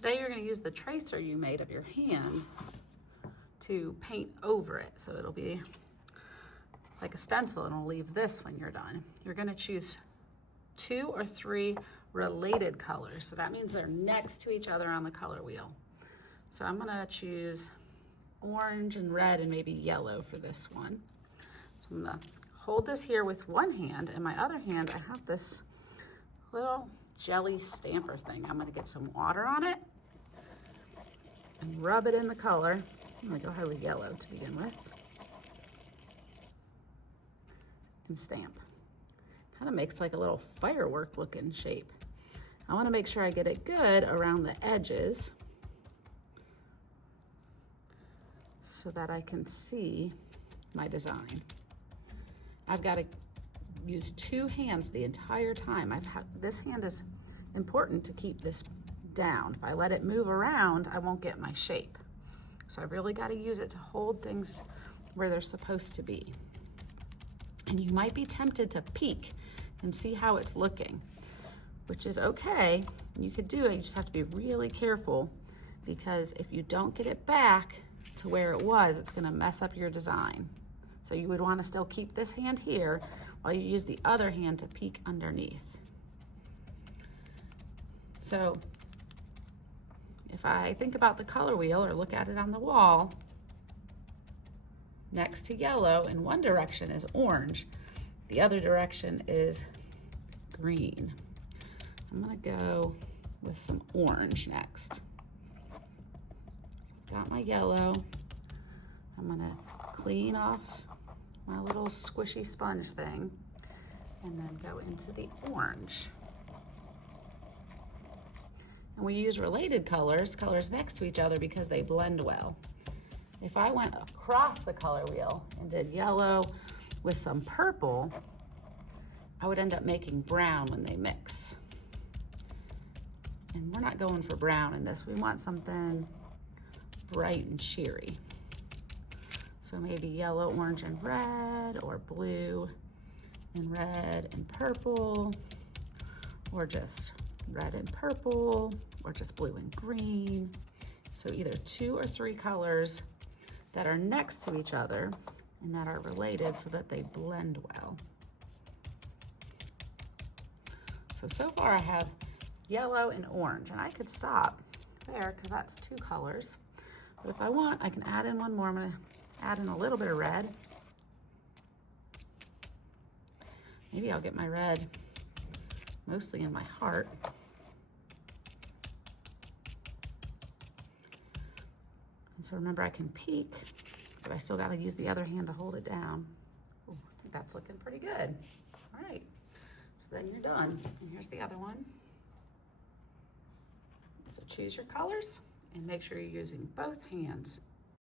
Today you're going to use the tracer you made of your hand to paint over it. So it'll be like a stencil, and it'll leave this when you're done. You're going to choose 2 or 3 related colors. So that means they're next to each other on the color wheel. So I'm going to choose orange and red and maybe yellow for this one. So I'm going to hold this here with one hand, and my other hand I have this little jelly stamper thing. I'm going to get some water on it and rub it in the color. I'm going to go ahead with yellow to begin with and stamp. Kind of makes like a little firework looking shape. I want to make sure I get it good around the edges so that I can see my design. I've got to use 2 hands the entire time. This hand is important to keep this down. If I let it move around, I won't get my shape. So I've really got to use it to hold things where they're supposed to be. And you might be tempted to peek and see how it's looking, which is okay. You could do it, you just have to be really careful, because if you don't get it back to where it was, it's gonna mess up your design. So you would want to still keep this hand here while you use the other hand to peek underneath. So if I think about the color wheel or look at it on the wall, next to yellow in one direction is orange, the other direction is green. I'm gonna go with some orange next. Got my yellow. I'm gonna clean off my little squishy sponge thing and then go into the orange. And we use related colors next to each other because they blend well. If I went across the color wheel and did yellow with some purple, I would end up making brown when they mix. And we're not going for brown in this. We want something bright and cheery. So maybe yellow, orange, and red, or blue and red and purple, or just red and purple, or just blue and green. So either 2 or 3 colors that are next to each other and that are related so that they blend well. So far I have yellow and orange, and I could stop there because that's 2 colors. But if I want, I can add in one more. I'm gonna add in a little bit of red. Maybe I'll get my red mostly in my heart. And so remember, I can peek, but I still gotta use the other hand to hold it down. Ooh, I think that's looking pretty good. All right, so then you're done. And here's the other one. So choose your colors and make sure you're using both hands